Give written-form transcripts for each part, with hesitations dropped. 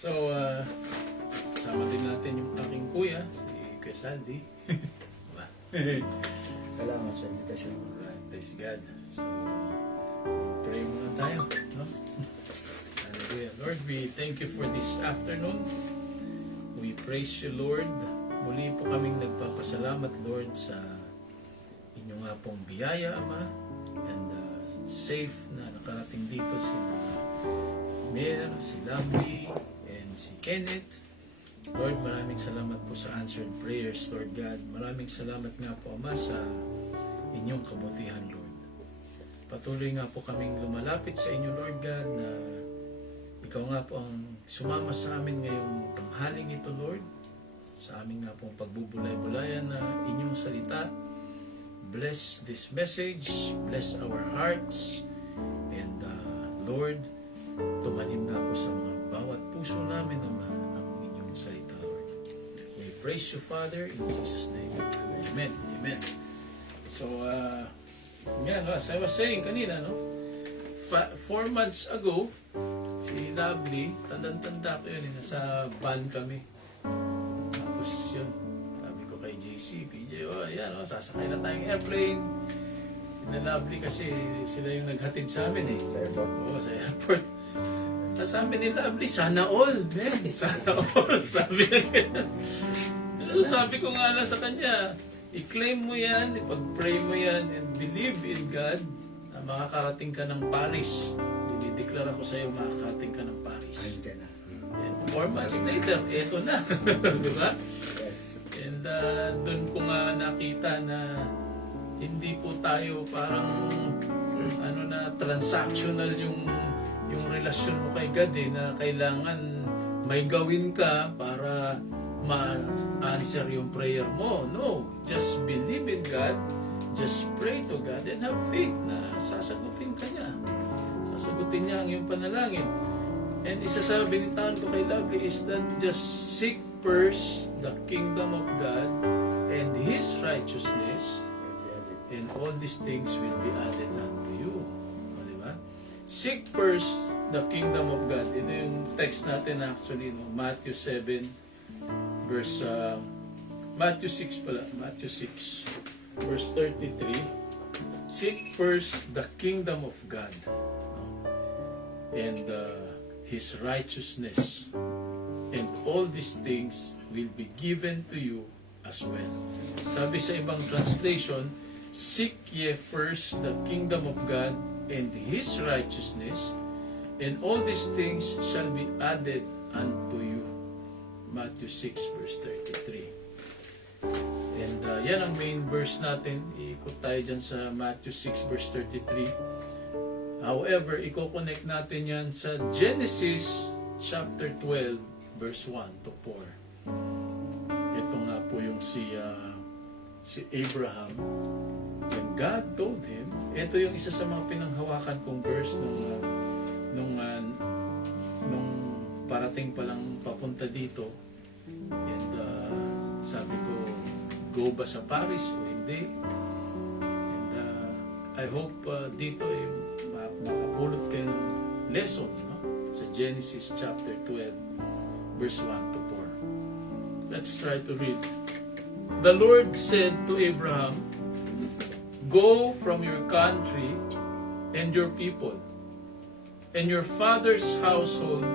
So, sama din natin yung aking kuya, si Kuya Sandy. Salamat sa invitation. Praise God. So, pray muna tayo. No? Hallelujah. Lord, we thank you for this afternoon. We praise you, Lord. Muli po kaming nagpapasalamat, Lord, sa inyong nga pong biyaya, Ama. And safe na nakarating dito si Mayor, si Lovely, and si Kenneth. Lord, maraming salamat po sa answered prayers, Lord God. Maraming salamat nga po, Ama, sa inyong kabutihan, Lord. Patuloy nga po kaming lumalapit sa inyo, Lord God, na ikaw nga po ang sumama sa amin ngayong tanghaling ito, Lord. Sa amin nga pong pagbubulay-bulayan na inyong salita. Bless this message, bless our hearts, and Lord, tumanim nga po sa mga bawat puso namin, Ama, ang inyong salita, Lord. We praise you, Father, in Jesus' name. Amen. Amen. So, as I was saying kanina, no? 4 months ago, si Lovely, tandang-tanda ko yun, nasa van kami. Tapos yun, sabi ko kay JC, PJ, ayan, sasakay na tayong airplane. Si Lovely kasi sila yung naghatid sa amin eh. Sa airport. Oo, sa airport. Tapos sabi ni Lovely, sana all, man. Sana all. Sabi niya. Sabi ko nga lang sa kanya, i-claim mo yan, ipag-pray mo yan, and believe in God na makakarating ka ng Paris. Dinideklara ko sa iyo, makakarating ka ng Paris. Ayun ka na. And 4 months later, eto na. Diba? Yes. And doon ko nga nakita na hindi po tayo parang transactional yung relasyon mo kay God na kailangan may gawin ka para ma-answer yung prayer mo. No, just believe in God, just pray to God and have faith na sasagutin ka niya. Sasagutin niya ang iyong panalangin. And isasabi ni taon ko kay Lovely is that just seek first the kingdom of God and His righteousness, and all these things will be added unto you. O, diba? Seek first the kingdom of God. Ito yung text natin actually, no? Matthew 7, verse, Matthew 6 pala, Matthew 6, verse 33. Seek first the kingdom of God, no? And His righteousness, and all these things will be given to you as well. Sabi sa ibang translation, seek ye first the kingdom of God and His righteousness, and all these things shall be added unto you. Matthew 6 verse 33. And yan ang main verse natin. Iikot tayo dyan sa Matthew 6 verse 33. However, i-connect natin yan sa Genesis chapter 12 verse 1 to 4. Ito nga po yung si Abraham. When God told him, ito yung isa sa mga pinanghawakan kong verse nung parating pa lang papunta dito. And sabi ko, go ba sa Paris o hindi? And I hope dito makapulot kayo ng lesson, no? Sa Genesis chapter 12 verse 1 to 4. Let's try to read. The Lord said to Abraham, go from your country and your people and your father's household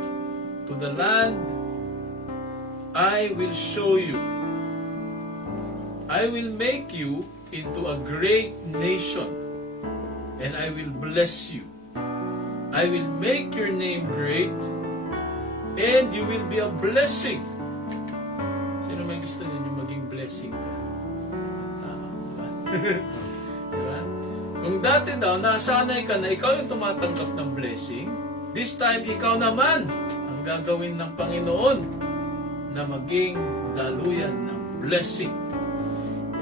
to the land I will show you. I will make you into a great nation, and I will bless you. I will make your name great, and you will be a blessing. Sino may gusto niyo maging blessing ka? Diba? Kung dati daw, nasanay ka na ikaw yung tumatanggap ng blessing, this time, ikaw naman ang gagawin ng Panginoon na maging daluyan ng blessing.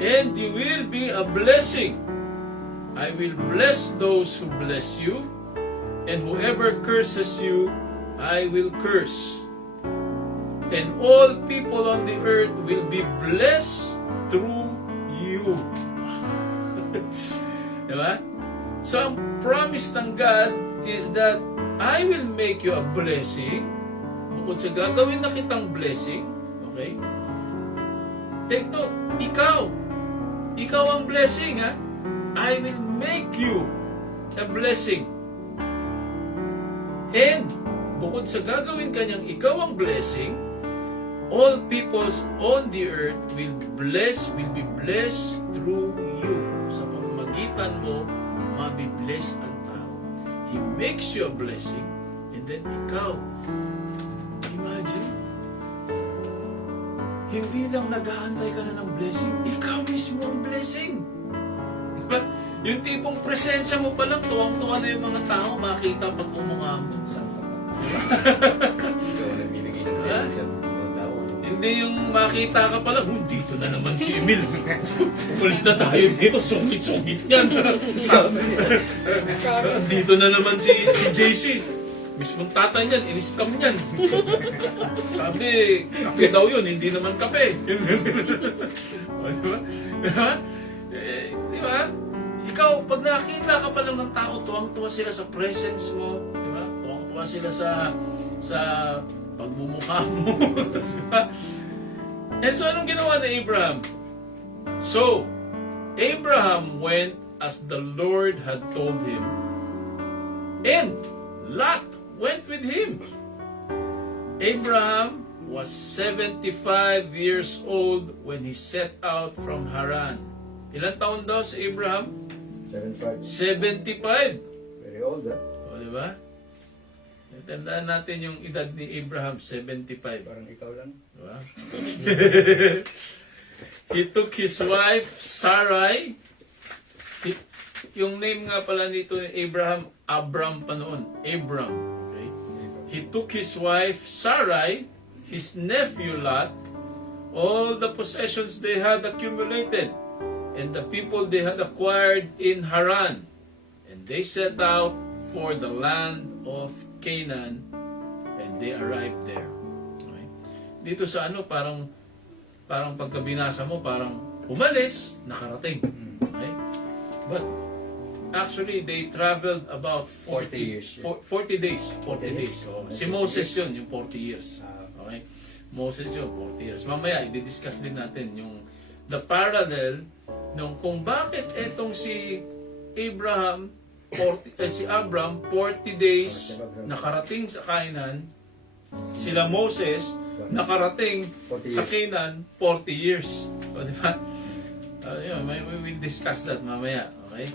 And you will be a blessing. I will bless those who bless you, and whoever curses you, I will curse. And all people on the earth will be blessed through you. Diba? So, ang promise ng God is that I will make you a blessing. bukod sa gagawin na kitang blessing, okay? Take note, ikaw ang blessing, ha? I will make you a blessing. And, bukod sa gagawin kanyang ikaw ang blessing, all peoples on the earth will be blessed through you. Sa pamamagitan mo, mabibless ang tao. He makes you a blessing, and then ikaw, imagine, hindi lang nag-aantay ka na ng blessing, ikaw mismo ang blessing. Diba? Yung tipong presensya mo pa lang, tuwang-tuwa na yung mga tao, makita pag umukha mo. So, nagbibigay ng blessing sa mga tao. Hindi yung makita ka pa lang, dito na naman si Emil. Umalis na tayo dito, sungit-sungit yan. Dito na naman si JC. Mismong tatay niyan, in-scam niyan. Sabi, kape daw yun, hindi naman kape. O, diba? Diba? Diba? Ikaw, pag nakita ka pa lang ng tao, tuwang-tuwa sila sa presence mo. Diba? Tuwang-tuwa sila sa pagmumukha mo. Diba? And so, anong ginawa ni Abraham? So, Abraham went as the Lord had told him. And Lot went with him. Abraham was 75 years old when he set out from Haran. Ilan taon daw si Abraham? 75. Very old, ha? O, di ba? Tandaan natin yung edad ni Abraham, 75. Parang ikaw lang. Diba? He took his wife, Sarai. Yung name nga pala nito ni Abraham, Abram pa noon. Abram. Okay? He took his wife, Sarai, his nephew Lot, all the possessions they had accumulated, and the people they had acquired in Haran. And they set out for the land of Canaan, and they arrived there. Okay? Dito sa parang pagka binasa mo, parang umalis, nakarating. Okay? But actually, they traveled about 40 years. 40 days. 40 days. So, si Moses yun, yung 40 years. Ah. Okay? Moses yun, 40 years. Mamaya, i-discuss din natin yung the parallel nung kung bakit etong si Abraham, si Abram, 40 days nakarating sa Canaan, sila Moses, nakarating sa Canaan, 40 years. So, di ba? We will discuss that mamaya. Okay?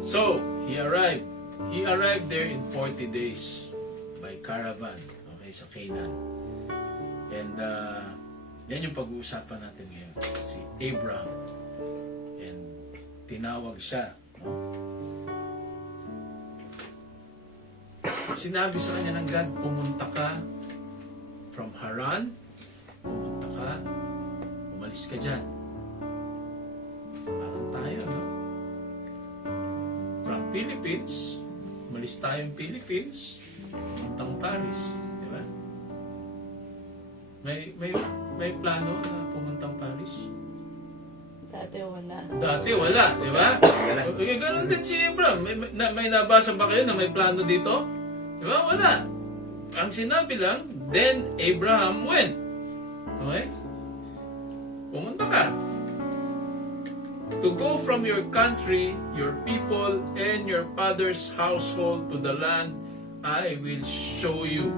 So, he arrived. He arrived there in 40 days by caravan. Okay, sa Canaan. And yan yung pag-uusapan natin ngayon. Si Abraham. And tinawag siya. No? Sinabi sa kanya ng God, pumunta ka from Haran, pumunta ka, umalis ka dyan. Parang tayo, no? From Philippines, umalis tayong Philippines, puntang Paris, di ba? May plano na pumuntang Paris? Dati wala. Dati wala, di ba? Ganun din si Abraham. May nabasa ba kayo na may plano dito? Di ba? Wala. Ang sinabi lang, then Abraham went. Okay? Pumunta ka. To go from your country, your people, and your father's household to the land I will show you.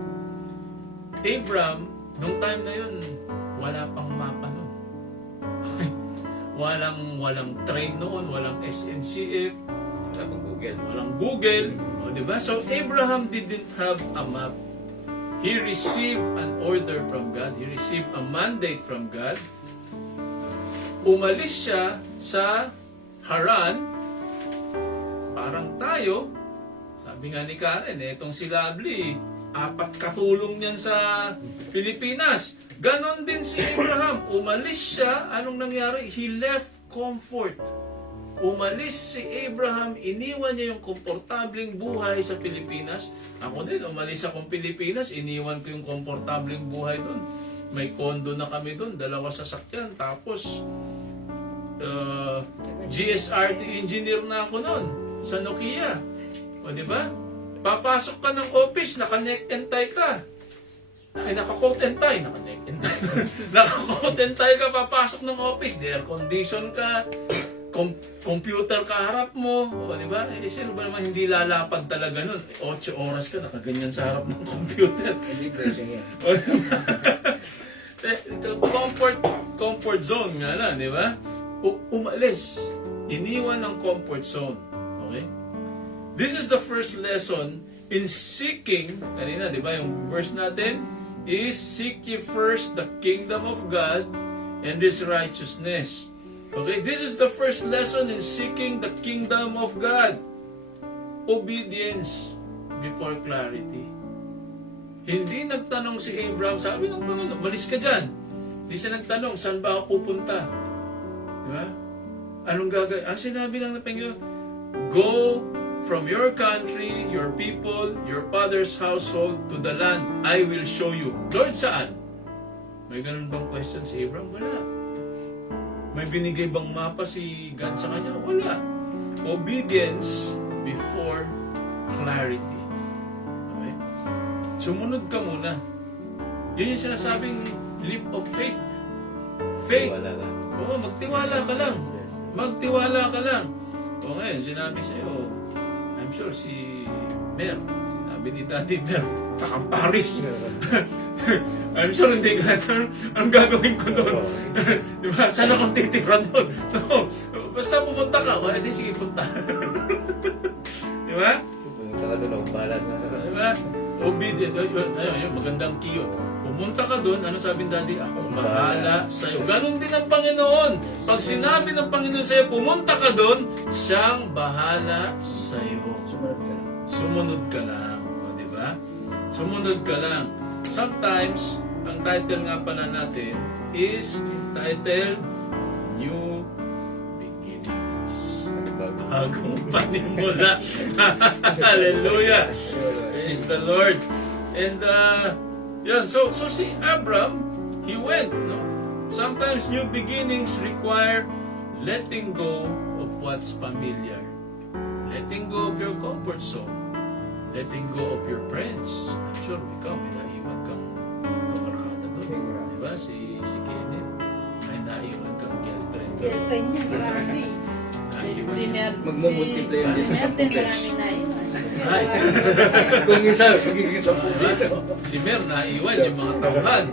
Abraham, nung time na yun, wala pang mapa noon. walang train noon, walang SNCF, walang Google. O, diba? So, Abraham didn't have a map. He received an order from God. He received a mandate from God. Umalis siya sa Haran. Parang tayo, sabi nga ni Karen, itong si Lovely, 4 katulong niyan sa Pilipinas. Ganon din si Abraham. Umalis siya. Anong nangyari? He left comfort. Umalis si Abraham, iniwan niya yung komportabling buhay sa Pilipinas. Ako din, umalis akong Pilipinas, iniwan ko yung komportabling buhay doon. May kondo na kami doon, 2 sasakyan. Tapos, GSRT engineer na ako noon sa Nokia. O, di ba? Papasok ka ng office, naka-neck and tie ka. Ay, naka-coat and tie. Naka-neck and tie. Naka-coat and tie ka, papasok ng office. Air condition ka. Computer ka harap mo. O, di ba? Eh, sino ba naman hindi lalapad talaga nun? 8 oras ka, nakaganyan sa harap ng computer. Hindi pressing yan. O, di ba? Ito, comfort zone nga lang, di ba? Umalis. Iniwan ng comfort zone. Okay? This is the first lesson in seeking, kanina, di ba, yung verse natin, is seek ye first the kingdom of God and His righteousness. Okay, this is the first lesson in seeking the kingdom of God. Obedience before clarity. Hindi nagtanong si Abraham, sabi ng Panginoon, malis ka dyan. Hindi siya nagtanong, saan ba ako pupunta? Di ba? Anong gagawin? Ang sinabi lang ng Panginoon, go from your country, your people, your father's household to the land I will show you. Lord, saan? May ganun bang question si Abraham? Wala. May binigay bang mapa si God sa kanya? Wala. Obedience before clarity. Okay? Sumunod ka muna. Yun yung sinasabing leap of faith. Faith. Wala lang. Oo, magtiwala ka lang. Magtiwala ka lang. O ngayon, sinabi sa'yo, I'm sure si Mer, sinabi ni Daddy Mer, kakamparis. I'm sure hindi ka ang gagawin ko doon. Di ba? Saan akong titira doon? No. Basta pumunta ka, wala di sige punta. Di ba? Pumunta ka doon, akong balas na. Di ba? Obedient. Ayun, magandang key yun. Pumunta ka doon, ano sabi ng Daddy? Ako bahala sa'yo. Ganon din ang Panginoon. Pag sinabi ng Panginoon sa'yo, pumunta ka doon, siyang bahala sa'yo. Sumunod ka. Sumunod ka lang. O, di ba? Sumunod ka lang. Sometimes, ang title nga pala natin is entitled New Beginnings. Bagong panimula. Hallelujah! Praise the Lord. And, yun, so si Abram, he went, no? Sometimes new beginnings require letting go of what's familiar. Letting go of your comfort zone. Letting go of your friends. I'm sure ikaw, may naiwan kang kamarkada doon. Di ba? Si Kenneth, may naiwan kang girlfriend. Girlfriend niya, marami. Naiwan Si siya. Mer, Magmumultiply yan si dito sa Merten, complex. marami na yun. Ay. Kung isa, magiging sa dito. Si Mer, naiwan yung mga tauhan.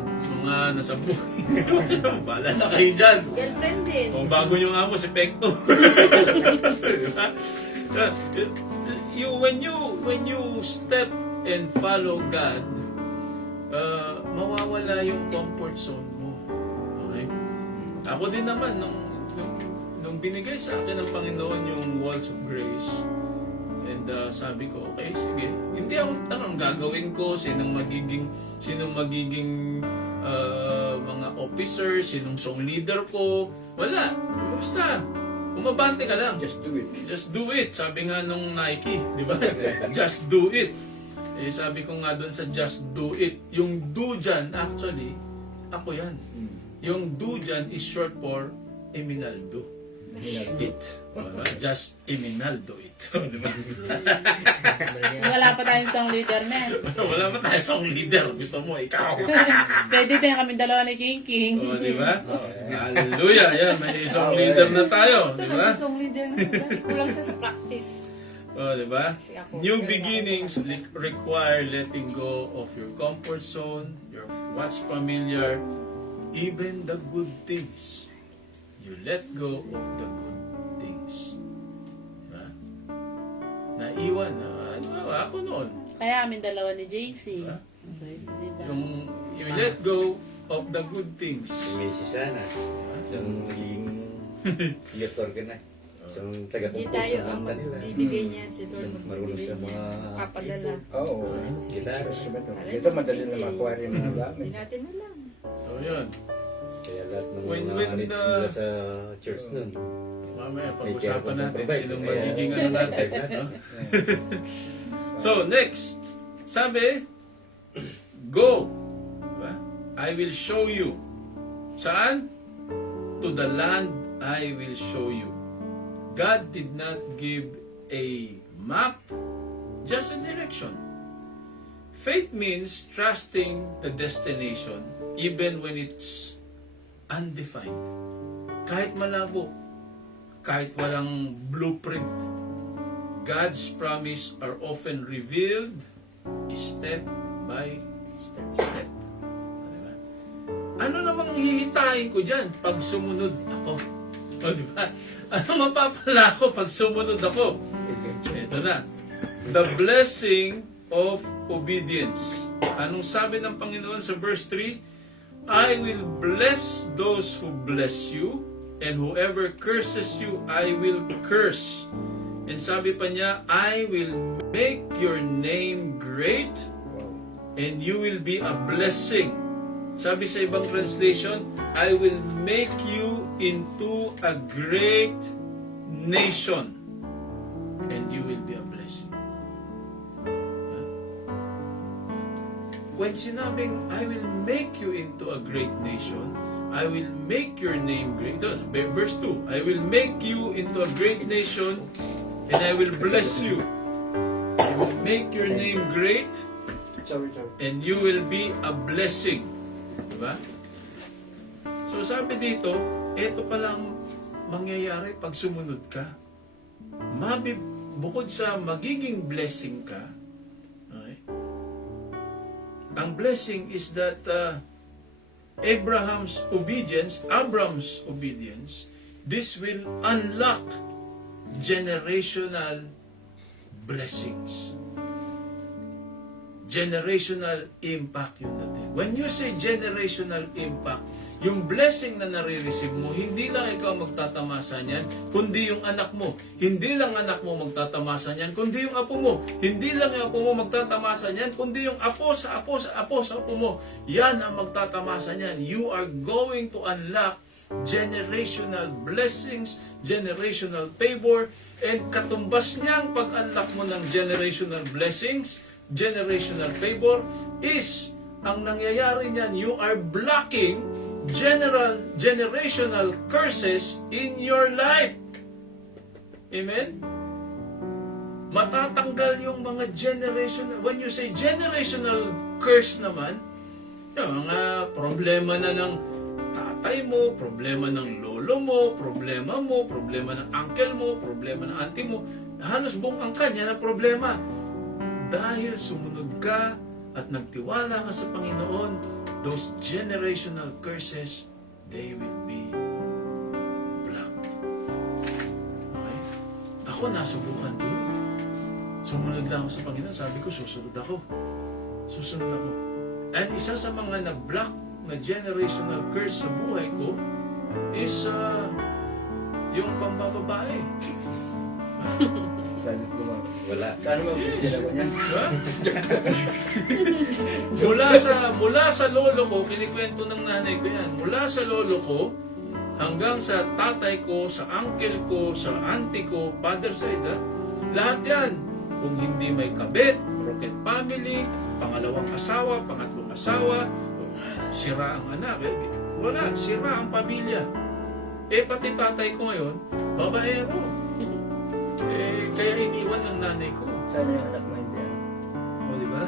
Mga nasa buhay. Bala na kayo dyan. Girlfriend din. O bago nyo nga mo si Pekto. Diba? When you step and follow God, mawawala yung comfort zone mo. Okay? Ako din naman, nung binigay sa akin ng Panginoon yung walls of grace, and sabi ko, okay, sige. Hindi ako tanong gagawin ko, sinong magiging mga officer, sinong song leader ko. Wala. Basta, umabante ka lang. Just do it. Just do it. Sabi nga nung Nike, di ba? Just do it. Eh, sabi ko nga doon sa just do it. Yung do dyan, actually, ako yan. Yung do dyan is short for Eminaldo. It. Just Eminaldo it. Di ba? Wala pa tayong song leader, men. Wala pa tayo song leader. Gusto mo, ikaw. Pwede din kami dalawa ni King King. O, di ba? Hallelujah. Yan, may isang leader na tayo. Di ba? Song leader na sila. Kulang siya sa practice. O, di ba? Kasi ako, New girl beginnings require letting go of your comfort zone, your what's familiar, even the good things. You let go of the good things. Diba? Naiwan na. Ano ako noon? Kaya kami dalawa ni JC. Diba? Diba? Yung you let go of the good things. May sana. Yung magiging leader ka na. Yung Hindi taga-compose tayo ng ang kanta nila. magbibigay niya si Lord. Marunong siya mga... Papadala. Oo. Gitara. Dito madali na makuha rin mga gamit. Natin na lang. So yun. Kaya lahat ng When mga leads the- nila sa church nun. Mamaya May pag-usapan chair natin pag- sinong Kaya- magiging ano natin. No? So next, sabi, go. Diba? I will show you. Saan? To the land I will show you. God did not give a map, just a direction. faith means trusting the destination even when it's undefined. Kahit malabo, kahit walang blueprint, God's promise are often revealed step by step. Diba? Ano namang hihitain ko dyan pag sumunod ako? O, diba? Ano mapapala ako pag sumunod ako? Ito na. The blessing of obedience. Anong sabi ng Panginoon sa verse 3? I will bless those who bless you, and whoever curses you, I will curse. And sabi pa niya, I will make your name great, and you will be a blessing. Sabi sa ibang translation, I will make you into a great nation, and you will be a blessing. When sinabing, I will make you into a great nation, I will make your name great. Verse 2, I will make you into a great nation, and I will bless you. I will make your name great, and you will be a blessing. Diba? So sabi dito, ito palang mangyayari pag sumunod ka. Bukod sa magiging blessing ka, okay, ang blessing is that Abram's obedience, this will unlock generational blessings. Generational impact yun natin. When you say generational impact, yung blessing na nare-receive mo, hindi lang ikaw magtatamasa niyan, kundi yung anak mo. Hindi lang anak mo magtatamasa niyan, kundi yung apo mo. Hindi lang yung apo mo magtatamasa niyan, kundi yung apo sa apo mo. Yan ang magtatamasa niyan. You are going to unlock generational blessings, generational favor, and katumbas niyang pag-unlock mo ng generational blessings, generational favor, is ang nangyayari niyan, you are blocking generational curses in your life. Amen? Matatanggal yung mga generational, when you say generational curse naman, yung mga problema na ng tatay mo, problema ng lolo mo, problema ng uncle mo, problema ng auntie mo, halos buong angkan yan ang problema. Dahil sumunod ka at nagtiwala ka sa Panginoon, those generational curses, they will be blocked. Okay? Ako, nasubukan ko. Sumunod lang ako sa Panginoon. Sabi ko, susunod ako. And isa sa mga na-block na generational curse sa buhay ko is yung pambababae. Wala. Saan mo ko niyan? Mula sa lolo ko, kinikwento ng nanay ko yan. Mula sa lolo ko, hanggang sa tatay ko, sa uncle ko, sa auntie ko, father side, lahat yan. Kung hindi may kabit, broken family, pangalawang asawa, pangatlong asawa, sira ang anak. Wala, sira ang pamilya. Pati tatay ko ngayon, babaero. Kaya iniwan ng nanay ko. Sana yung anak mo hindi. O, di ba?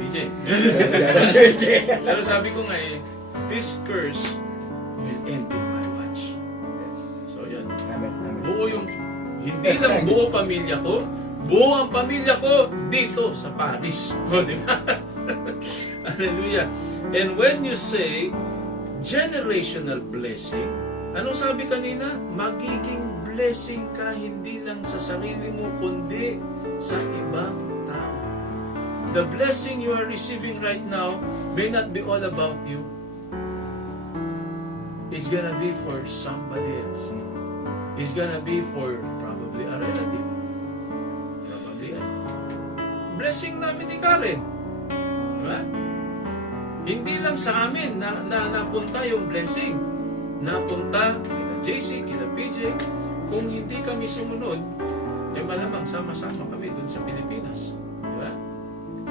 PJ. Pero sabi ko nga this curse will end in my watch. So, yan. Amen. Buo yung, hindi lang buo pamilya ko, buo ang pamilya ko dito sa Paris. O, di ba? Hallelujah. And when you say generational blessing, anong sabi kanina? Magiging blessing ka hindi lang sa sarili mo, kundi sa ibang tao. The blessing you are receiving right now may not be all about you. It's gonna be for somebody else. It's gonna be for probably a relative. Probably blessing namin ni Karen. Diba? Hindi lang sa amin na napunta yung blessing. Napunta kina JC, kina PJ. Kung hindi kami sumunod, malamang sama-sama kami dun sa Pilipinas. Diba?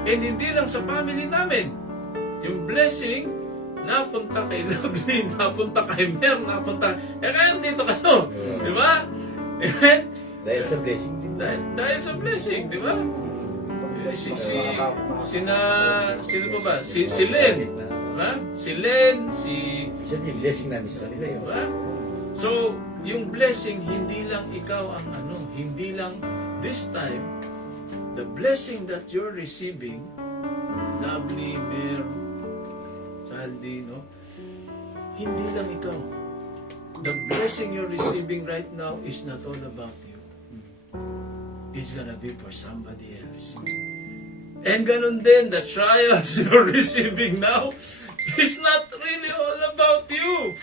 And hindi lang sa family namin. Yung blessing, napunta kay Lovely, napunta kay Mer, napunta... kaya dito kayo. Diba? Amen? Dahil sa blessing din. Dahil sa blessing, di ba? sino pa ba? Si Len. Diba? Si Len, Isa din, blessing namin sa kanila yun. diba? So, yung blessing, hindi lang ikaw ang hindi lang this time, the blessing that you're receiving, Lovely, Mer, Saldi, no? Hindi lang ikaw. The blessing you're receiving right now is not all about you. It's gonna be for somebody else. And ganun din, the trials you're receiving now is not really all about you.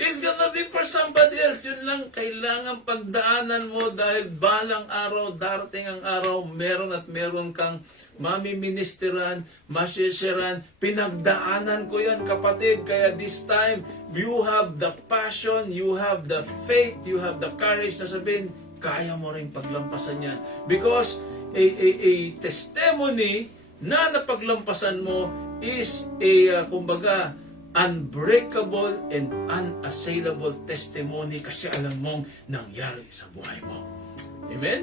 It's gonna be for somebody else. Yun lang, kailangan pagdaanan mo dahil balang araw, darating ang araw, meron kang mamiministeran, masyesheran. Pinagdaanan ko yan, kapatid. Kaya this time, you have the passion, you have the faith, you have the courage na sabihin, kaya mo rin paglampasan yan. Because a testimony na napaglampasan mo is kumbaga, unbreakable and unassailable testimony kasi alam mong nangyari sa buhay mo. Amen?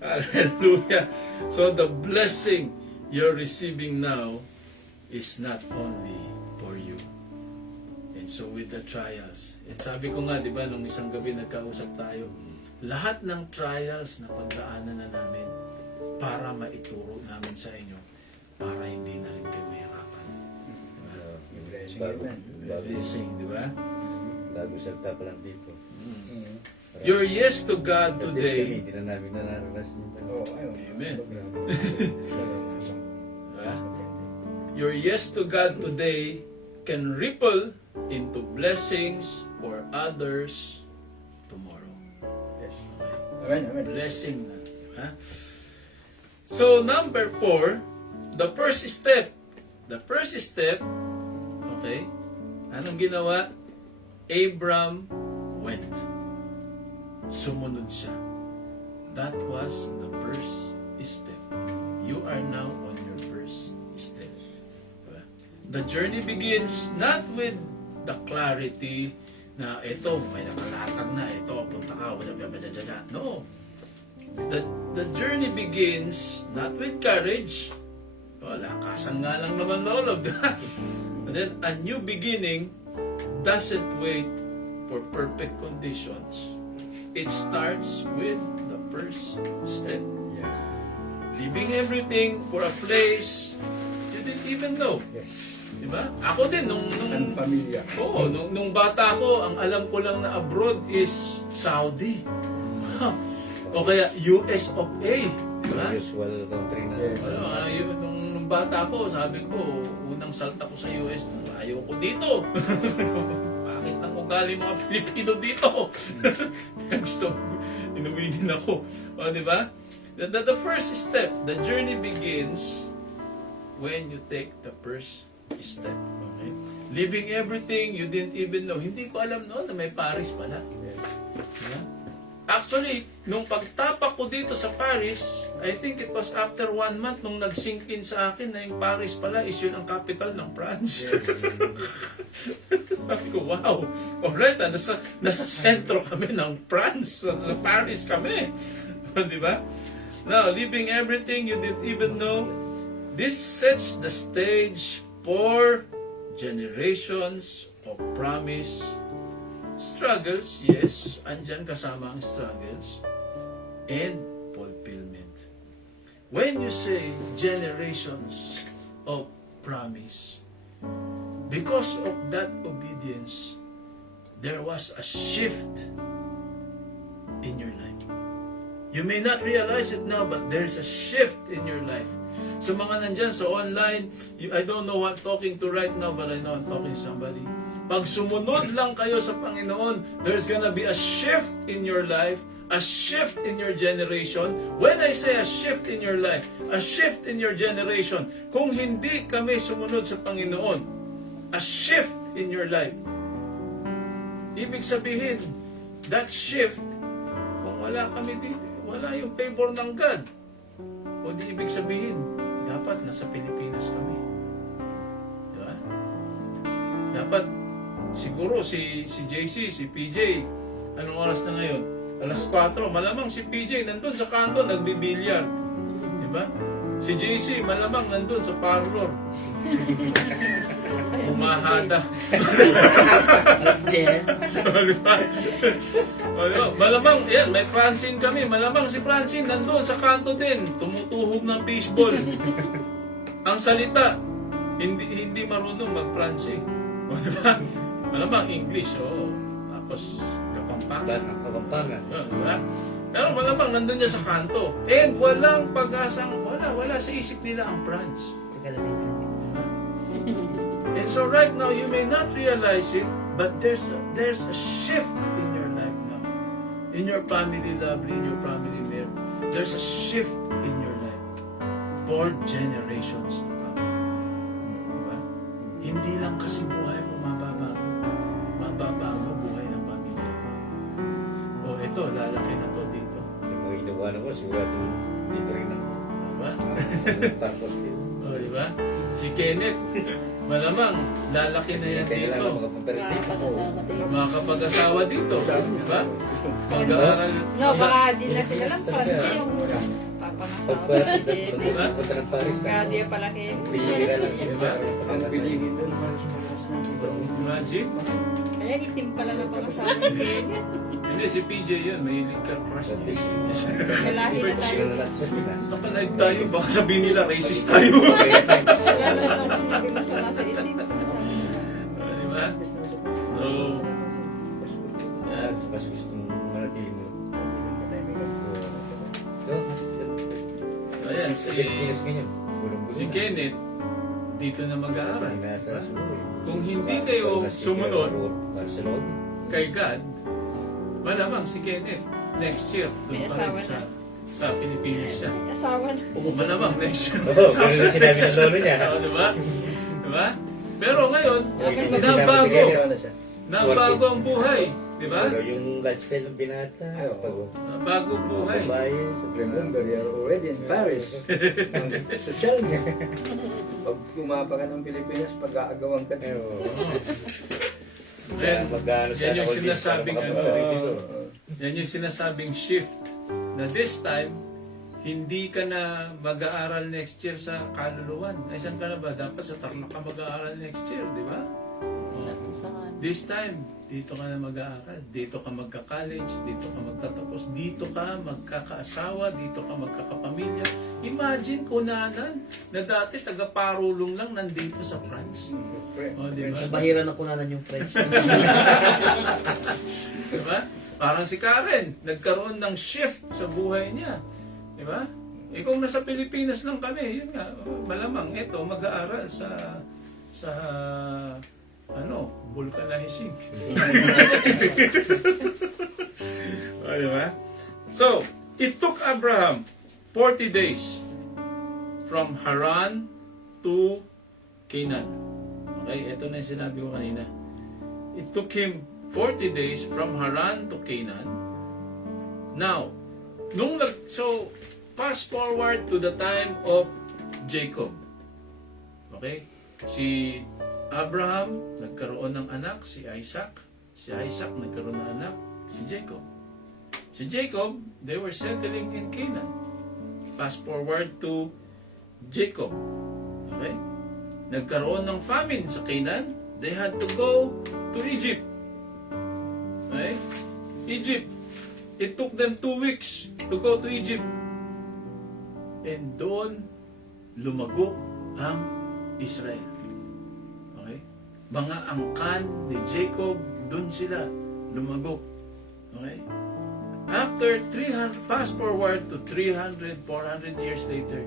Hallelujah. So the blessing you're receiving now is not only for you. And so with the trials, and sabi ko nga, di ba, nung isang gabi nagkausap tayo, lahat ng trials na pagdaanan na namin para maituro namin sa inyo, para hindi na rin kayo mahirapan. Blessing, di ba? Bago salta pa lang dito. Your yes to God today. Hindi na namin naranasan yun. Amen. Your yes to God today can ripple into blessings for others tomorrow. Yes. Amen, amen. Blessing na. Ha? So, number 4, the first step. The first step, okay, anong ginawa? Abram went. Sumunod siya. That was the first step. You are now on your first step. Diba? The journey begins not with the clarity na ito, may nakalatag na, ito, punta ka, no. The journey begins not with courage. Lakasan nga lang naman all of that. And then a new beginning doesn't wait for perfect conditions. It starts with the first step. Leaving everything for a place you didn't even know. Yes. Diba? Ako din, nung Pamilya. Oo, nung bata ko, ang alam ko lang na abroad is Saudi. O kaya US of A. Diba? Usual country na. Nung bata ko, sabi ko, unang salta ko sa US, ayaw ko dito. Bakit ang ugali mga Pilipino dito? Gusto, inuwi din ako. O, di ba? The first step, the journey begins when you take the first step. Okay? Leaving everything you didn't even know. Hindi ko alam noon na may Paris pala. Yeah? Actually, nung pagtapak ko dito sa Paris, I think it was after 1 month nung nag-sink in sa akin na yung Paris pala is yun ang capital ng France. Sabi ko, wow. Alright, nasa sentro kami ng France. Sa Paris kami. Di ba? Now, leaving everything you didn't even know, this sets the stage for generations of promise. Struggles, yes, andyan kasama ang struggles, and fulfillment. When you say generations of promise, because of that obedience, there was a shift in your life. You may not realize it now, but there's a shift in your life. So mga nandyan sa online, I don't know who I'm talking to right now, but I know I'm talking to somebody. Pag sumunod lang kayo sa Panginoon, there's gonna be a shift in your life, a shift in your generation. When I say a shift in your life, a shift in your generation, kung hindi kami sumunod sa Panginoon, a shift in your life. Ibig sabihin, that shift, kung wala kami dito, wala yung favor ng God. O di ibig sabihin, dapat nasa Pilipinas kami. Diba? Dapat, siguro si JC, si PJ, anong oras na ngayon? Alas 4, malamang si PJ nandun sa kanto, nagbibilyar. Diba? Si JC, malamang nandun sa parlor. Umahada. Jess. Diba? Diba? Malamang, yan, may Francine kami. Malamang si Francine nandun sa kanto din. Tumutuhog ng fishball. Ang salita, hindi marunong mag-Francine. O, diba? Malamang English, oo. Tapos, Kapampangan. Kapampangan. Diba? Pero malamang nandun niya sa kanto. And walang pag-asang, wala sa isip nila ang French. And so right now, you may not realize it, but there's a shift in your life now. In your family, lovely, in your family, there. There's a shift in your life. 4 generations to come. Diba? Hindi lang kasi buhay mo mababago. Mababago buhay ng pamilya. O ito, lalaki na to dito. Yung mga inawanan ko, sigurado dito rin ako. Diba? Tapos din. O, diba? Si Kenneth, malamang, lalaki na yan Kaya lang dito. mga kapatid dito. Makakapag-asawa din. Makakapag-asawa dito. Diba? Mag-aaral. No, baka di na sila lang Francis yung papangasawa. Pagpunta ng Paris. Kaya di palaki. Bihira lang siya. Diba? Ang piliin doon. Imagine? Kaya itim pala ng pangasawa ni Kenneth. Hindi, si PJ yun. Mahilig ka crush niya. Yes. Kalahi na tayo. Sila lang sa Pinas. Nakalive tayo. Baka sabihin nila racist tayo. Wala naman sinabi masama sa itim. Sinasabi nila. Diba? So, yan. Mas gusto mong manatili mo. So, ayan. Pinas ganyan. Si Kenneth, dito na mag-aaral. Nasa Kung hindi kayo sumunod Barcelona. kay God, malamang si Kenneth, next year, May doon pa rin asawa sa Pilipinas siya. Asawa na. Malamang next year. Oo, pero na sinabi ng lolo niya. Oo, diba? Diba? Pero ngayon, Sinabi nabago. Ano siya? Nabago ang buhay. Diba? Pero yung lifestyle ng binata, pag Nabago ang buhay. babae, sa Remember, you're already in Paris. Ang social niya. Pag umapa ka ng Pilipinas, pag-aagawan ka din. Yan, Mag-ano siya yan yung na all this sinasabing para ano, makapag- dito. yan yung sinasabing shift. Na this time, hindi ka na mag-aaral next year sa Kaluluwan. Ay, saan ka na ba? Dapat sa Tarlac ka mag-aaral next year, di ba? This time, dito ka na mag-aaral. Dito ka magka-college, dito ka magtatapos, dito ka magkakaasawa, dito ka magkakapamilya. Imagine kunanan na dati taga-parulong lang nandito sa France. O, di ba? Bahira na kunanan yung French. Diba? Parang si Karen, nagkaroon ng shift sa buhay niya. Diba? Eh kung nasa Pilipinas lang kami, yun nga, malamang ito mag-aaral sa vulcanizing. O, diba? So, it took Abraham 40 days from Haran to Canaan. Okay, ito na yung sinabi ko kanina. It took him 40 days from Haran to Canaan. Now, so fast forward to the time of Jacob. Okay? Si Abraham nagkaroon ng anak, si Isaac. Si Isaac nagkaroon ng anak, si Jacob. Si Jacob, they were settling in Canaan. Fast forward to Jacob. Okay? Nagkaroon ng famine sa Canaan. They had to go to Egypt. Okay? Egypt. It took them 2 weeks to go to Egypt. And doon, lumago ang Israel. Okay? Mga angkan ni Jacob, doon sila lumago. Okay? After 300, fast forward to 300, 400 years later,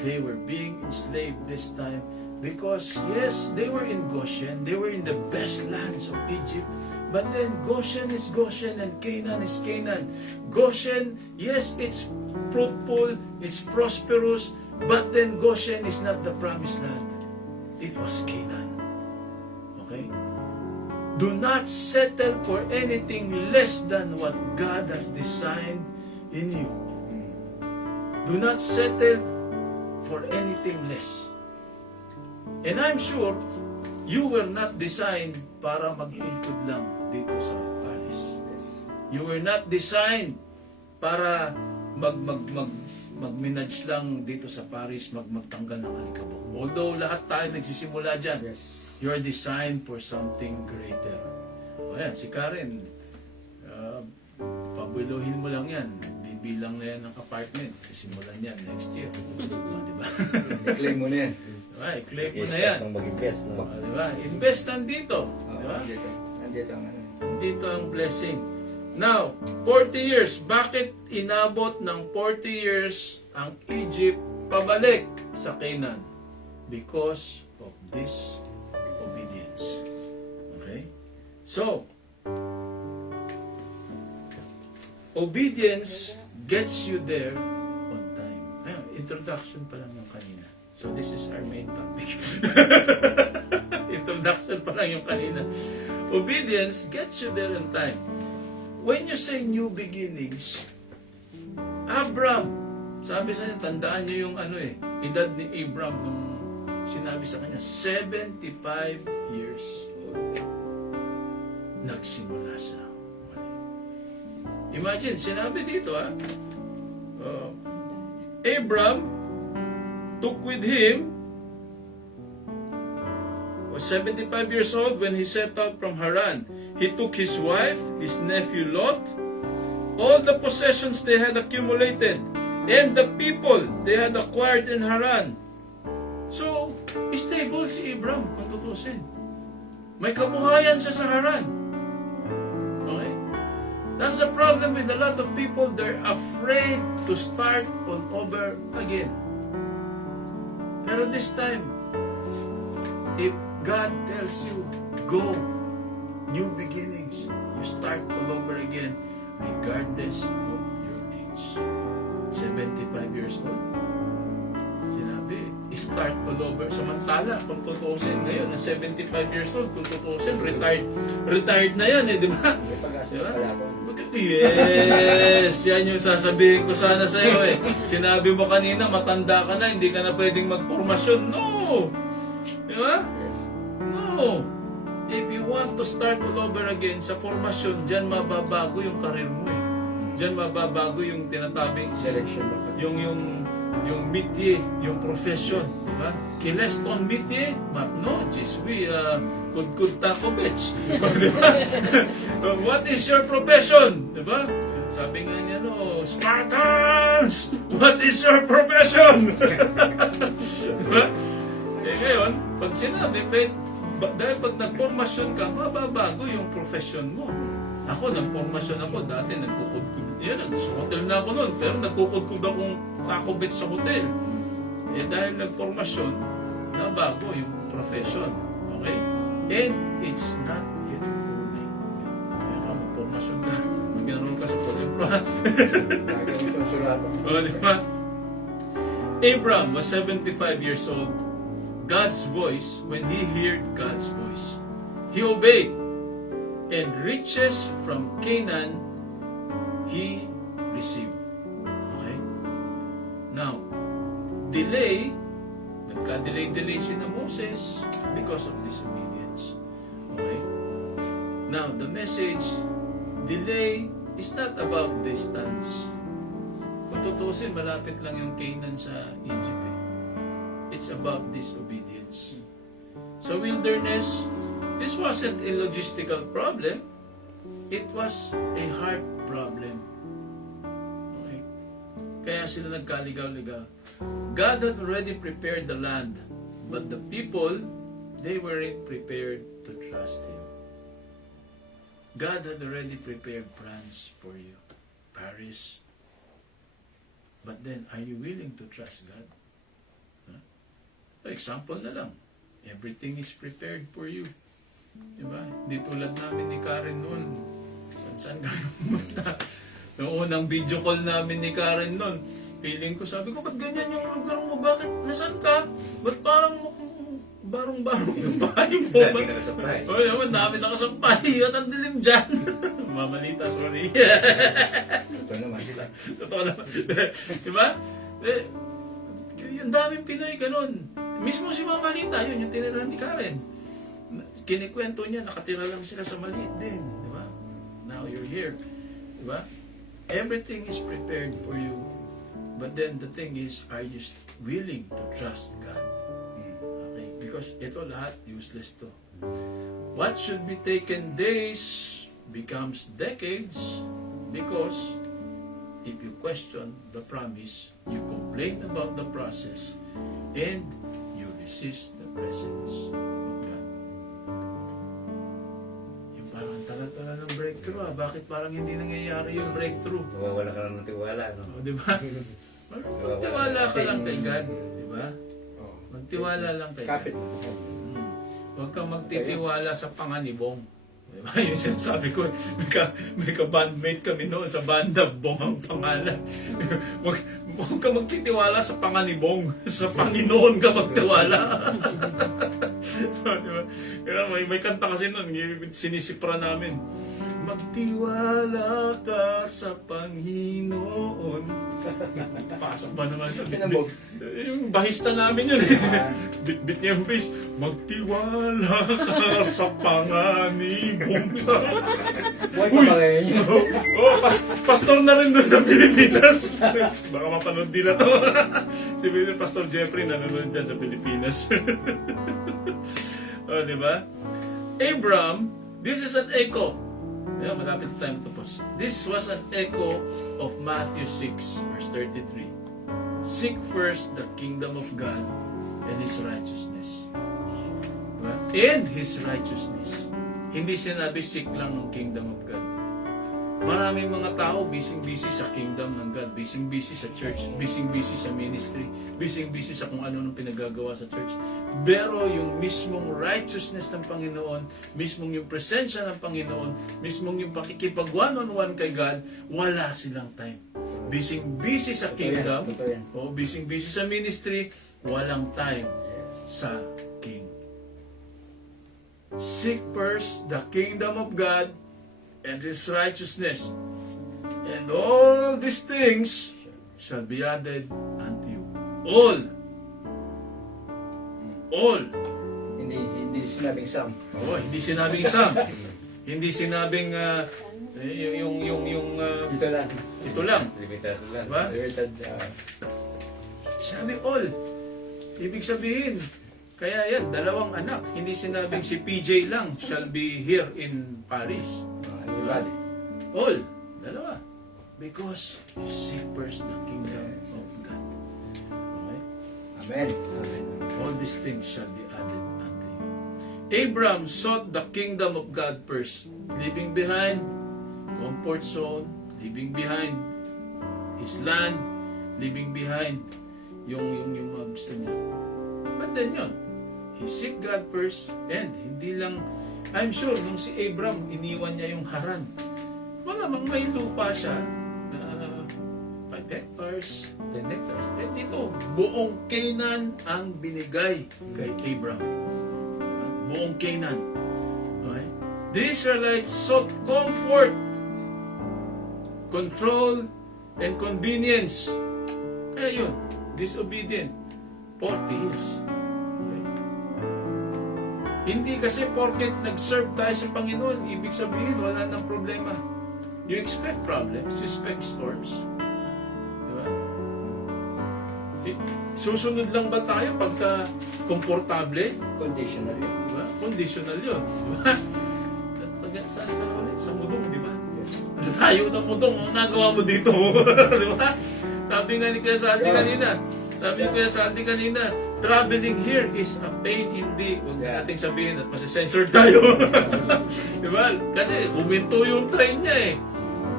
they were being enslaved this time because, yes, they were in Goshen. They were in the best lands of Egypt. But then Goshen is Goshen and Canaan is Canaan. Goshen, yes, it's fruitful, it's prosperous, but then Goshen is not the promised land. It was Canaan. Okay? Do not settle for anything less than what God has designed in you. Do not settle for anything less. And I'm sure you were not designed para mag-ultod lang dito sa Paris. You were not designed para magminage lang dito sa Paris, magtanggal ng alikabok. Although lahat tayo nagsisimula dyan, Yes. you're designed for something greater. O yan, si Karen, pabulohin mo lang yan. Bibilang na yan ng apartment. Sisimulan yan next year. Diba? I-claim mo na yan. Diba? I-claim mo Yes, na yan. nang mag-invest, no? Diba? Invest nandito. Diba? Nandito ang ano. Dito ang blessing. Now, 40 years. Bakit inabot ng 40 years ang Egypt pabalik sa Canaan? Because of this obedience. Okay? So, obedience gets you there on time. Ayun, introduction pa lang yung kanina. So, this is our main topic. Introduction pa lang yung kanina. Obedience gets you there on time. When you say new beginnings, Abram, sabi sa niya, tandaan niyo yung edad ni Abram nung sinabi sa kanya, 75 years old. Nagsimula siya. Imagine, sinabi dito Abram took with him, was 75 years old when he set out from Haran. He took his wife, his nephew Lot, all the possessions they had accumulated, and the people they had acquired in Haran. So, stable si Abram, kung tutusin. May kabuhayan siya sa Haran. Okay? That's the problem with a lot of people. They're afraid to start all over again. Pero this time, if God tells you, go, new beginnings, you start all over again, regardless of your age. 75 years old. Sinabi, start all over. Samantala, kung tutusin ngayon, na 75 years old, kung tutusin, retired na yan di ba? May pag-asa Diba? pala ako. Yes! Yan yung sasabihin ko sana sa iyo Sinabi mo kanina, matanda ka na, hindi ka na pwedeng magpormasyon. No! Di ba? Yes. No! If you want to start all over again, sa formasyon, dyan mababago yung karir mo Dyan mababago yung tinatabing Selection mo. yung métier, yung profession, di ba? Kiles ton métier, no, Jiswi, kudkud takobets. Di ba? What is your profession? Di ba? Sabi nga niya, Spartans! What is your profession? Di ba? Ngayon, pag sinabi, dahil pag nagpormasyon ka, mababago yung profession mo. Ako, nagpormasyon ako, dati nagkukudkud. Yan, sa hotel na ako noon, pero nagkukudkud akong takobet sa hotel. Dahil nagpormasyon, nabago yung profession. Okay? And it's not yet too late. Kaya ka, magpormasyon ka. Mag-enroll ka sa Polempro. Lagi mo susulatan. O, di ba? Abram was 75 years old. God's voice, when he heard God's voice, he obeyed. And riches from Canaan, he received. Okay? Now, delay, nagka-delay si na Moses because of disobedience. Okay? Now, the message, delay is not about distance. Kung tutusin, malapit lang yung Canaan sa Egypt It's about disobedience. Sa wilderness, this wasn't a logistical problem. It was a heart problem. Okay? Kaya sila nagkaligaw-ligaw. God had already prepared the land, but the people, they weren't prepared to trust Him. God had already prepared plans for you, Paris. But then, are you willing to trust God? Huh? Example na lang. Everything is prepared for you. Diba? Di tulad namin ni Karen noon. Saan kayo pumunta? Noong unang video call namin ni Karen noon, feeling ko, sabi ko, ba't ganyan yung lugar mo? Bakit? Nasaan ka? Ba't parang barong-barong yung bahay mo? Dami nakasampay. Oo naman, dami nakasampay. At ang dilim dyan. Mamalita, sorry. Ito naman. Totoo naman. Diba? Yung daming Pinoy, ganun. Mismo si Mamalita, yun yung tinirahan ni Karen. Kinikwento niya, nakatira lang sila sa maliit din. Diba? Now you're here. Diba? Everything is prepared for you. But then the thing is, are you willing to trust God? Okay, because ito lahat useless to. What should be taken days becomes decades because if you question the promise, you complain about the process, and you resist the presence of God. Yung parang tagal-tagal ng breakthrough, Bakit parang hindi nangyayari yung breakthrough? Nawawala ka lang ng tiwala, no? O, di ba? Magtiwala ka lang kay God, di ba? Oh. Magtiwala lang kay God. Kapit. Huwag kang magtitiwala sa panganibong. Diba? Yung sinasabi ko, may ka-bandmate kami noon sa banda, Bong ang pangalan. Huwag kang magtitiwala sa panganibong. Sa Panginoon ka magtiwala. Diba? Kaya may kanta kasi noon, sinisipra namin. Magtiwala ka sa Panginoon. Pasok ba naman siya? Pinabog. Yung bahista namin yun. Bit niya yung bass. Magtiwala ka sa panganibong. Buhay pa ba ngayon yun? Pastor na rin doon sa Pilipinas. Baka mapanood din na to. Si Pastor Jeffrey nanonood dyan sa Pilipinas. Di ba? Abram, this is an echo. Yeah, malapit tayo tapos. This was an echo of Matthew 6, verse 33. Seek first the kingdom of God and His righteousness. Diba? And His righteousness. Hindi sinabi seek lang ang kingdom of God. Maraming mga tao busy-busy sa kingdom ng God, busy-busy sa church, busy-busy sa ministry, busy-busy sa kung ano nung pinagagawa sa church. Pero yung mismong righteousness ng Panginoon, mismong yung presensya ng Panginoon, mismong yung pakikipag one-on-one kay God, wala silang time. Busy-busy sa kingdom, o busy-busy sa ministry, walang time sa King. Seek first the kingdom of God and His righteousness, and all these things shall be added unto you. All. Hindi sinabing some. Oo, hindi sinabing some. Hindi sinabing Ito lang. ito lang. Limitado lang. Diba? Limited. Sabi all. Ibig sabihin, kaya yan, dalawang anak. Hindi sinabing si PJ lang shall be here in Paris. Everybody. All. Dalawa. Because you seek first the kingdom of God. Okay? Amen. Amen. All these things shall be added unto you. Abram sought the kingdom of God first, leaving behind comfort zone, leaving behind his land, leaving behind yung mga gusto niya. But then yun, he seek God first, and hindi lang, I'm sure, nung si Abram, iniwan niya yung Haran. Malamang may lupa siya na 5 hectares, 10 hectares. Eh dito, buong Canaan ang binigay kay Abram. Buong Canaan. Okay? The Israelites sought comfort, control, and convenience. Kaya yun, disobedient. 40 years. Okay? Hindi kasi porket nag-serve tayo sa Panginoon, ibig sabihin wala nang problema. You expect problems, you expect storms. Diba? Susunod lang ba tayo pagka komportable? Conditional yun. Diba? Conditional yun. Diba? Saan ka na ulit? Sa Mudong, di ba? Yes. Layo ng Mudong, ang nagawa mo dito. Di ba? Sabi nga ni Kuya Sandy kanina, traveling here is a pain in the, huwag nating sabihin at masisensor tayo. Di ba? Kasi huminto yung train niya eh. Diba?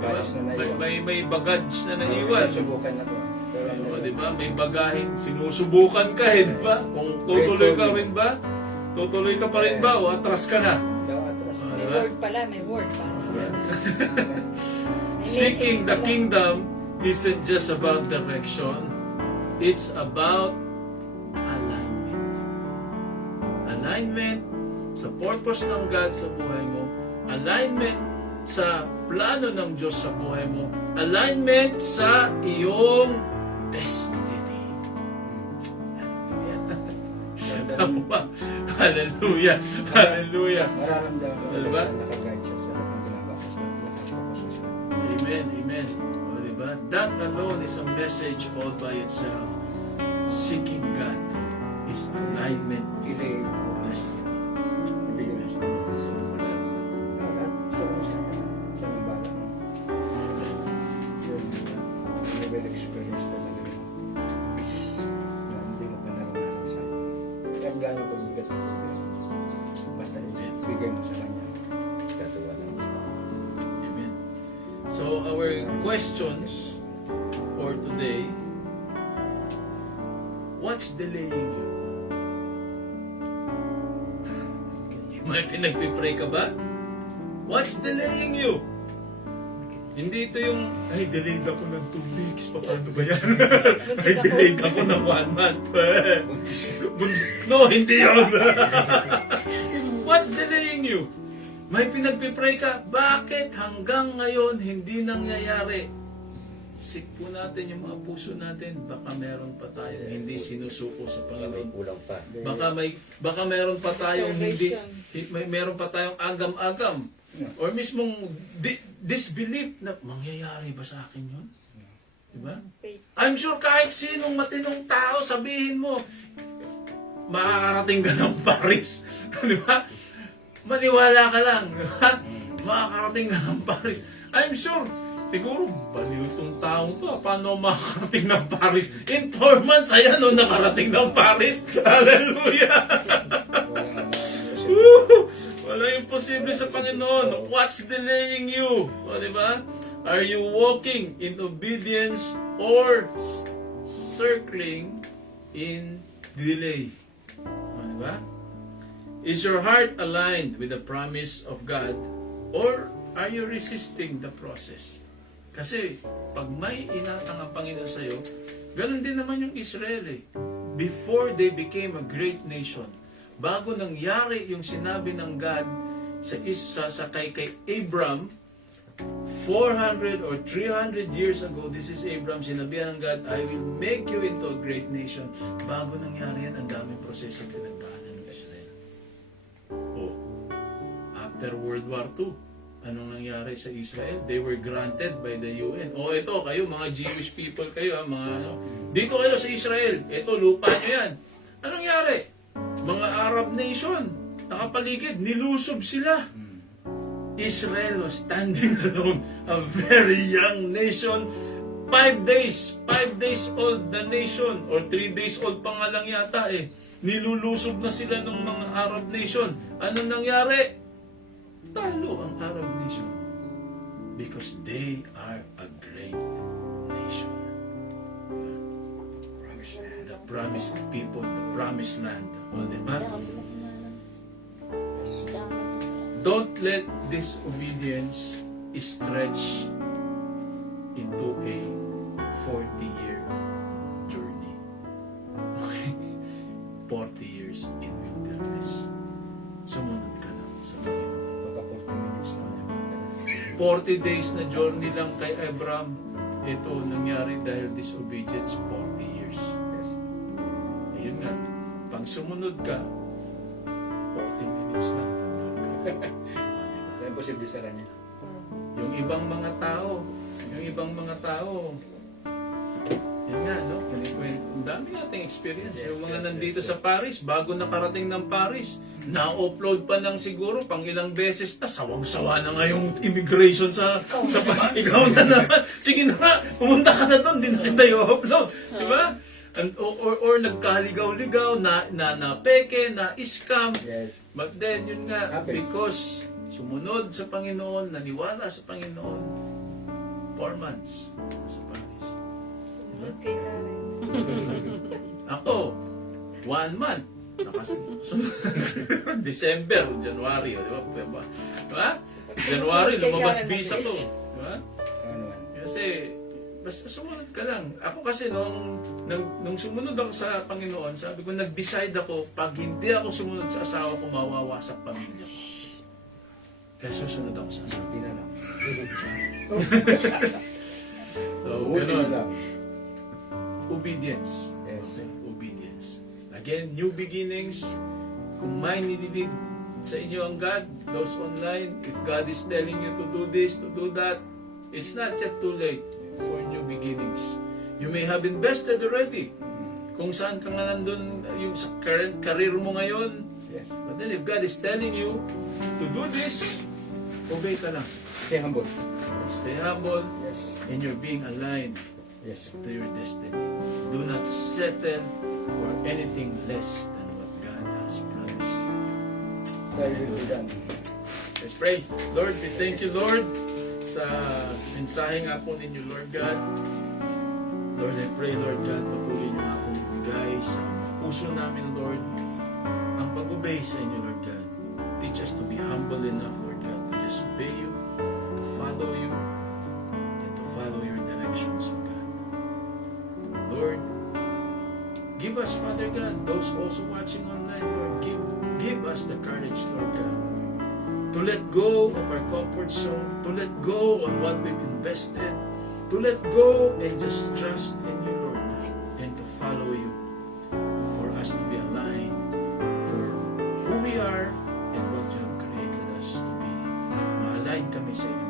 Bagage na naiwan. May baggage na naiwan. Subukan na po. Diba, diba? May bagahin, sinusubukan ka eh, di ba? Kung tutuloy ka rin ba? Tutuloy ka pa rin ba o atras ka na? May word pala, may word para sa Seeking the kingdom isn't just about direction, it's about alignment. Alignment sa purpose ng God sa buhay mo, alignment sa plano ng Diyos sa buhay mo, alignment sa iyong destiny. Hallelujah. Hallelujah. Hallelujah. Mararamdaman ko Diba? na nakaguide siya sa lahat ng ginagawa sa lahat ng Amen. Amen. O, diba? that alone is a message all by itself. Seeking God is alignment Delay. of destiny. Ibigay mo siya. Lahat. Gusto mo siya. Siya ang bala. Yun. You will experience talaga yung peace na hindi mo pa naranasan sa kahit gaano pagbigat ang problema. Basta ibigay mo sa kanya. Katuwa lang. Amen. So our questions for today, what's delaying you? May pinagpipray ka ba? What's delaying you? Hindi ito yung, ay, delayed ako ng 2 weeks. Paano ba yan? Ay, delayed ako ng 1 month. No, hindi yun. What's delaying you? May pinagpipray ka, bakit hanggang ngayon hindi nangyayari? Seek po natin yung mga puso natin. Baka meron pa tayong hindi sinusuko sa Baka may Panginoon. kulang pa. Baka meron pa tayong hindi, Salvation. meron pa tayong agam-agam. Or mismong disbelief na mangyayari ba sa akin yun? Diba? Faith. I'm sure kahit sinong matinong tao, sabihin mo, makakarating ka ng Paris. Di ba? Maniwala ka lang. Di ba? Makakarating ka ng Paris. I'm sure, siguro, baliw itong taong to. Paano makakarating ng Paris? In 4 months, ayan o, nakarating ng Paris. Hallelujah! Woo! Wala imposible sa Panginoon. What's delaying you? O, di ba? Are you walking in obedience or circling in delay? O, di ba? Is your heart aligned with the promise of God or are you resisting the process? Kasi pag may inatang ang Panginoon sa iyo, ganun din naman yung Israel eh. Before they became a great nation, bago nangyari yung sinabi ng God sa kay Abram, 400 or 300 years ago, this is Abram, sinabihan ng God, I will make you into a great nation. Bago nangyari yan, ang daming proseso pinagdaanan ng Israel. Oh, after World War II, anong nangyari sa Israel? They were granted by the UN. Oh, ito, kayo, mga Jewish people kayo, mga ano, dito kayo sa Israel, ito, lupa nyo yan. Anong nangyari? Mga Arab nation, nakapaligid, nilusob sila. Israel was standing alone, a very young nation. 5 days old the nation, or 3 days old pa nga lang yata eh. Nilulusob na sila ng mga Arab nation. Anong nangyari? Talo ang Arab nation. Because they are a great nation. The promised people, the promised land. O, diba? Don't let disobedience stretch into a 40-year journey. Okay? 40 years in wilderness. Sumunod ka lang sa Panginoon. Baka 40 minutes lang. 40 days na journey lang kay Abram. Ito nangyari dahil disobedience 40 years. Yes. Ayun nga, pag sumunod ka, 40 minutes lang. Kaya imposible sa kanya. Yung ibang mga tao, yun nga, no? Ang dami nating experience. Yung mga nandito sa Paris, bago nakarating ng Paris, na-upload pa lang siguro pang ilang beses na, sawang-sawa na nga yung immigration sa ikaw na naman. Sige na nga, pumunta ka na doon, di na kita i-upload. Di ba? Or nagkaligaw-ligaw, na peke, na scam. Yes. But then, yun nga, Happens. because sumunod sa Panginoon, naniwala sa Panginoon, 4 months sa Paris. Sumunod kay Karen. Ako, 1 month. Nakasunod. December, January, di ba? Diba? January, lumabas visa ko. Di ba? Ano man. Kasi, basta sumunod ka lang. Ako kasi nung sumunod ako sa Panginoon, sabi ko, nag-decide ako, pag hindi ako sumunod sa asawa ko, mawawasak pamilya ko. Kaya susunod ako sa asawa. Hindi na lang. So, Buti na ganun. lang. Obedience. Yes. Okay, obedience. Again, new beginnings. Kung may nililid sa inyo ang God, those online, if God is telling you to do this, to do that, it's not yet too late. for new beginnings. You may have invested already. Kung saan ka nga nandun, yung sa current career mo ngayon. Yes. But then if God is telling you to do this, obey ka lang. Stay humble. Stay humble, Yes. and you're being aligned Yes. to your destiny. Do not settle for anything less than what God has promised you. Dahil ito dyan. Let's pray. Lord, we thank you, Lord, sa mensahe nga po ninyo, Lord God. Lord, I pray, Lord God, patuloy niyo nga po ibigay sa puso namin, Lord, ang pag-obey sa inyo, Lord God. Teach us to be humble enough, Lord God, to just obey you, to follow you, and to follow your directions, Lord God. Lord, give us, Father God, those also watching online, Lord, give us the courage, Lord God, to let go of our comfort zone, to let go on what we've invested, to let go and just trust in you, Lord, and to follow you, for us to be aligned for who we are and what you have created us to be. Ma-align kami sa iyo.